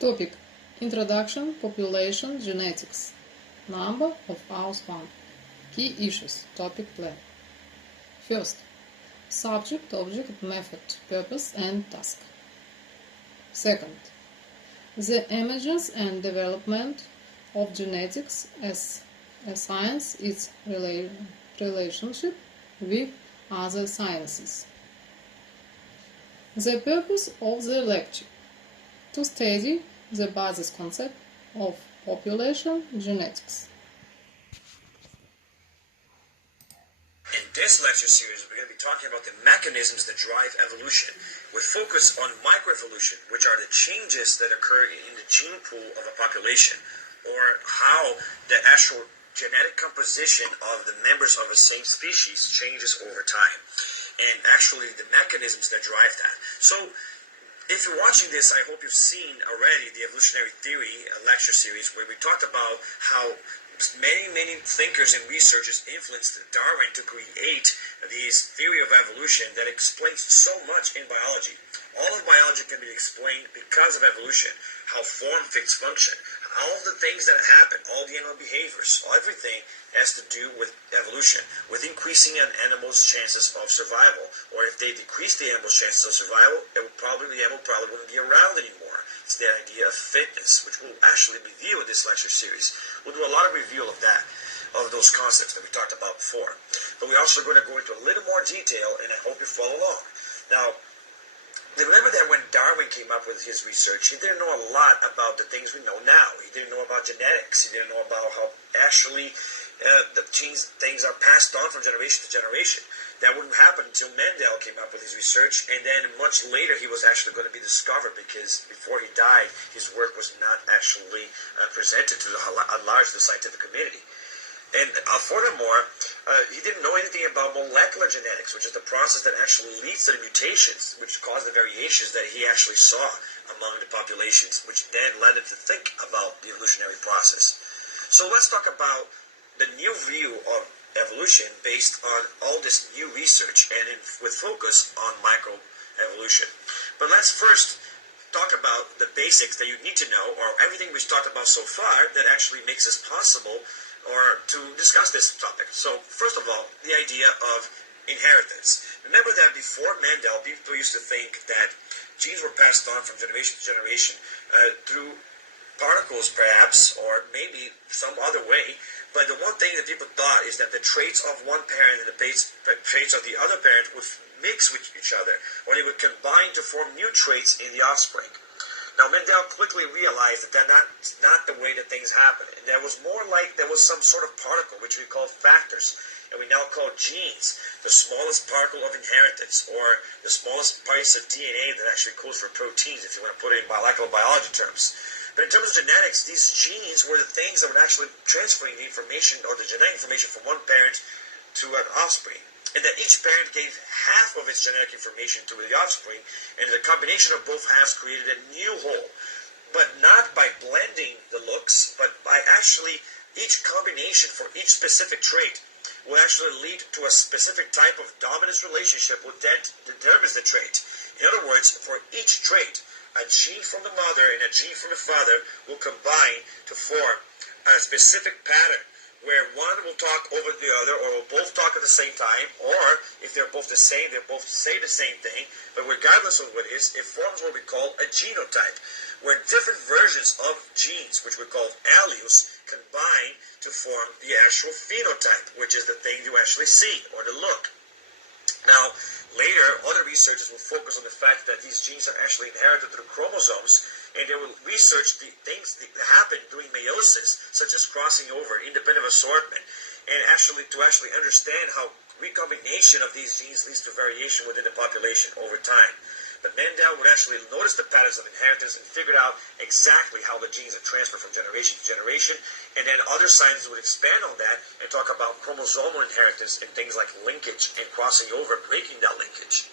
Topic: Introduction, Population, Genetics. Number of house one. Key issues. Topic plan. First, subject, object, method, purpose and task. Second, the emergence and development of genetics as a science, its relationship with other sciences. The purpose of the lecture: to study the basis concept of population genetics. In this lecture series, we're going to be talking about the mechanisms that drive evolution, with focus on microevolution, which are the changes that occur in the gene pool of a population, or how the actual genetic composition of the members of a same species changes over time, and actually the mechanisms that drive that. So, if you're watching this, I hope you've seen already the evolutionary theory lecture series, where we talked about how many thinkers and researchers influenced Darwin to create this theory of evolution that explains so much in biology. All of biology can be explained because of evolution, how form fits function, all of the things that happen, all the animal behaviors, everything has to do with evolution, with increasing an animal's chances of survival. Or if they decrease the animal's chances of survival, the animal probably wouldn't be around anymore. It's the idea of fitness, which we'll actually review in this lecture series. We'll do a lot of review of that, of those concepts that we talked about before. But we're also going to go into a little more detail, and I hope you follow along. Now, remember that when Darwin came up with his research, he didn't know a lot about the things we know now. He didn't know about genetics. He didn't know about how actually the things are passed on from generation to generation. That wouldn't happen until Mendel came up with his research, and then much later he was actually going to be discovered, because before he died, his work was not actually presented to a large scientific community. And furthermore, he didn't know anything about molecular genetics, which is the process that actually leads to the mutations, which cause the variations that he actually saw among the populations, which then led him to think about the evolutionary process. So let's talk about the new view of evolution based on all this new research, and with focus on microevolution. But let's first talk about the basics that you need to know, or everything we've talked about so far that actually makes it possible or to discuss this topic. So first of all, the idea of inheritance. Remember that before Mendel, people used to think that genes were passed on from generation to generation through particles perhaps, or maybe some other way. But the one thing that people thought is that the traits of one parent and the traits of the other parent would mix with each other, or they would combine to form new traits in the offspring. Now, Mendel quickly realized that that's not the way that things happen. And there was more like there was some sort of particle, which we call factors, and we now call genes, the smallest particle of inheritance, or the smallest piece of DNA that actually codes for proteins, if you want to put it in molecular biology terms. But in terms of genetics, these genes were the things that were actually transferring the information, or the genetic information, from one parent to an offspring. And that each parent gave half of its genetic information to the offspring, and the combination of both halves created a new whole. But not by blending the looks, but by actually each combination for each specific trait will actually lead to a specific type of dominance relationship that determines the trait. In other words, for each trait, a gene from the mother and a gene from the father will combine to form a specific pattern, where one will talk over the other, or will both talk at the same time, or if they're both the same, they both say the same thing. But regardless of what it is, it forms what we call a genotype, where different versions of genes, which we call alleles, combine to form the actual phenotype, which is the thing you actually see, or the look. Now, later, other researchers will focus on the fact that these genes are actually inherited through chromosomes, and they will research the things that happen during meiosis, such as crossing over, independent assortment, and to actually understand how recombination of these genes leads to variation within the population over time. But Mendel would actually notice the patterns of inheritance and figured out exactly how the genes are transferred from generation to generation, and then other scientists would expand on that and talk about chromosomal inheritance and things like linkage and crossing over, breaking that linkage.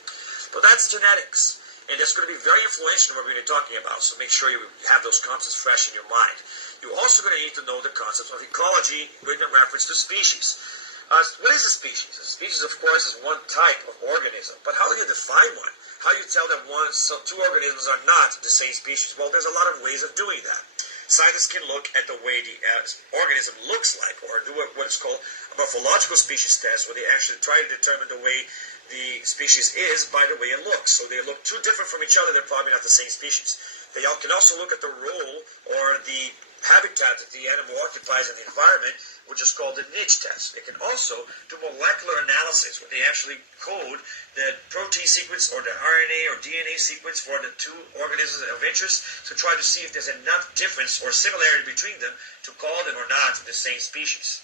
But that's genetics, and that's going to be very influential in what we're going to be talking about, so make sure you have those concepts fresh in your mind. You're also going to need to know the concepts of ecology with reference to species. What is a species? A species, of course, is one type of organism. But how do you define one? How do you tell that two organisms are not the same species? Well, there's a lot of ways of doing that. Scientists can look at the way the organism looks like, or do what is called a morphological species test, where they actually try to determine the way the species is by the way it looks. So they look too different from each other, they're probably not the same species. They can also look at the role or the habitat that the animal occupies in the environment, which is called the niche test. They can also do molecular analysis, where they actually code the protein sequence or the RNA or DNA sequence for the two organisms of interest to try to see if there's enough difference or similarity between them to call them or not the same species.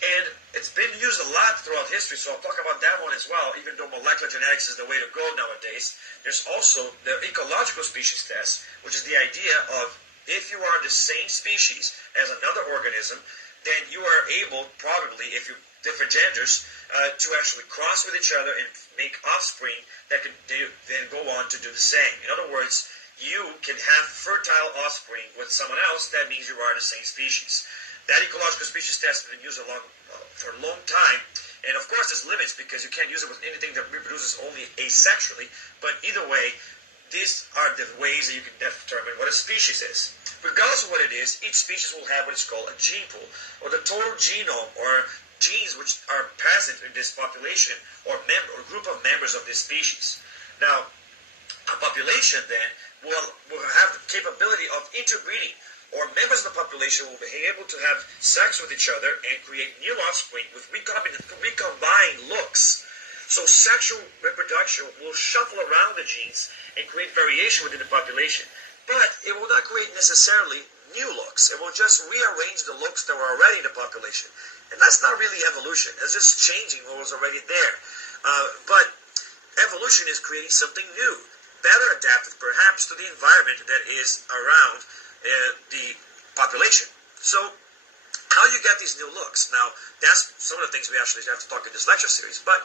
And it's been used a lot throughout history, so I'll talk about that one as well. Even though molecular genetics is the way to go nowadays, there's also the ecological species test, which is the idea of if you are the same species as another organism, then you are able, probably, if you're different genders, to actually cross with each other and make offspring that can then go on to do the same. In other words, you can have fertile offspring with someone else. That means you are the same species. That ecological species test has been used for a long time, and of course there's limits because you can't use it with anything that reproduces only asexually, but either way, these are the ways that you can determine what a species is. Regardless of what it is, each species will have what is called a gene pool, or the total genome, or genes which are present in this population, or group of members of this species. Now, a population then will have the capability of interbreeding, or members of the population will be able to have sex with each other and create new offspring with recombined looks. So sexual reproduction will shuffle around the genes and create variation within the population. But it will not create necessarily new looks. It will just rearrange the looks that were already in the population. And that's not really evolution. It's just changing what was already there. But evolution is creating something new, better adapted perhaps to the environment that is around the population. So how do you get these new looks? Now, that's some of the things we actually have to talk in this lecture series. But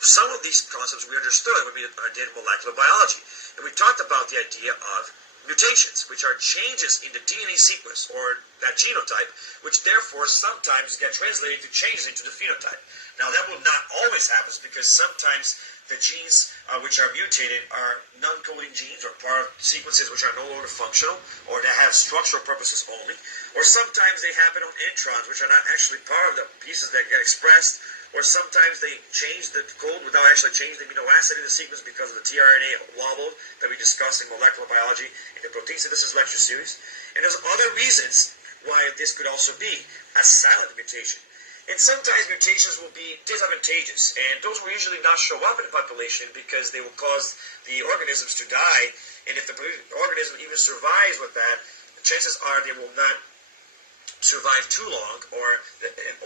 some of these concepts we understood when we did molecular biology. And we talked about the idea of mutations, which are changes in the DNA sequence or that genotype, which therefore sometimes get translated to changes into the phenotype. Now, that will not always happen because sometimes the genes which are mutated are non-coding genes or part of sequences which are no longer functional or that have structural purposes only. Or sometimes they happen on introns which are not actually part of the pieces that get expressed. Or sometimes they change the code without actually changing the amino acid in the sequence because of the tRNA wobble that we discussed in molecular biology in the protein synthesis lecture series. And there's other reasons why this could also be a silent mutation. And sometimes mutations will be disadvantageous, and those will usually not show up in the population because they will cause the organisms to die, and if the organism even survives with that, the chances are they will not survive too long, or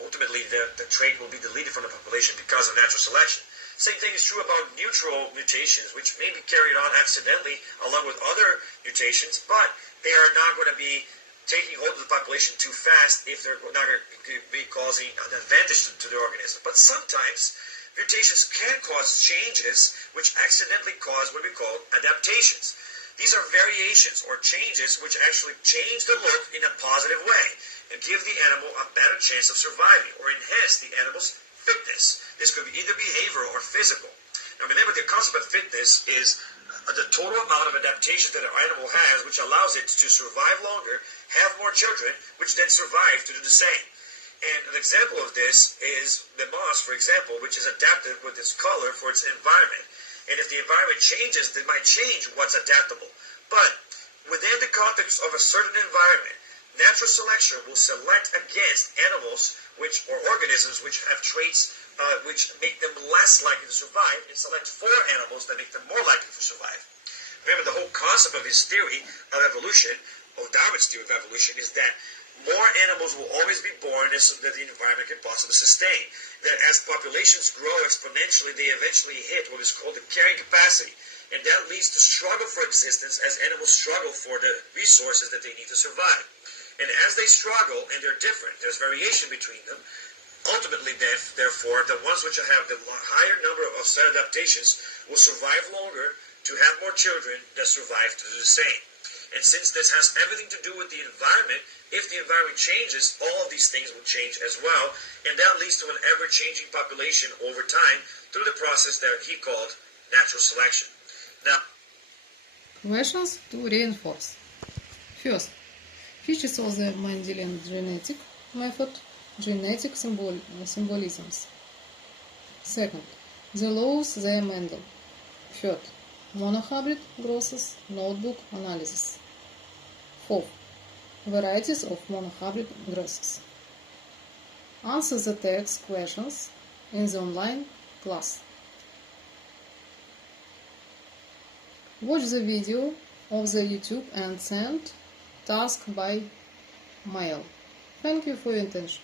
ultimately the trait will be deleted from the population because of natural selection. Same thing is true about neutral mutations, which may be carried on accidentally along with other mutations, but they are not going to be taking hold of the population too fast if they're not going to be causing an advantage to the organism. But sometimes mutations can cause changes which accidentally cause what we call adaptations. These are variations or changes which actually change the look in a positive way and give the animal a better chance of surviving or enhance the animal's fitness. This could be either behavioral or physical. Now remember, the concept of fitness is the total amount of adaptations that an animal has which allows it to survive longer, have more children, which then survive to do the same. And an example of this is the moss, for example, which is adapted with its color for its environment. And if the environment changes, they might change what's adaptable. But within the context of a certain environment, natural selection will select against animals or organisms which have traits which make them less likely to survive, and select for animals that make them more likely to survive. Remember, the whole concept of his theory of evolution, of Darwin's theory of evolution, is that more animals will always be born that the environment can possibly sustain. That as populations grow exponentially, they eventually hit what is called the carrying capacity. And that leads to struggle for existence as animals struggle for the resources that they need to survive. And as they struggle, and they're different, there's variation between them, ultimately, therefore, the ones which have the higher number of set adaptations will survive longer to have more children that survive to do the same. And since this has everything to do with the environment, if the environment changes, all of these things will change as well. And that leads to an ever-changing population over time through the process that he called natural selection. Now, questions to reinforce. First, features of the Mendelian genetic method, genetic symbolisms. Second, the laws they Mendel. Third, monohybrid growths notebook analysis. Fourth, varieties of monohybrid growths. Answer the text questions in the online class. Watch the video of the YouTube and send task by mail. Thank you for your attention.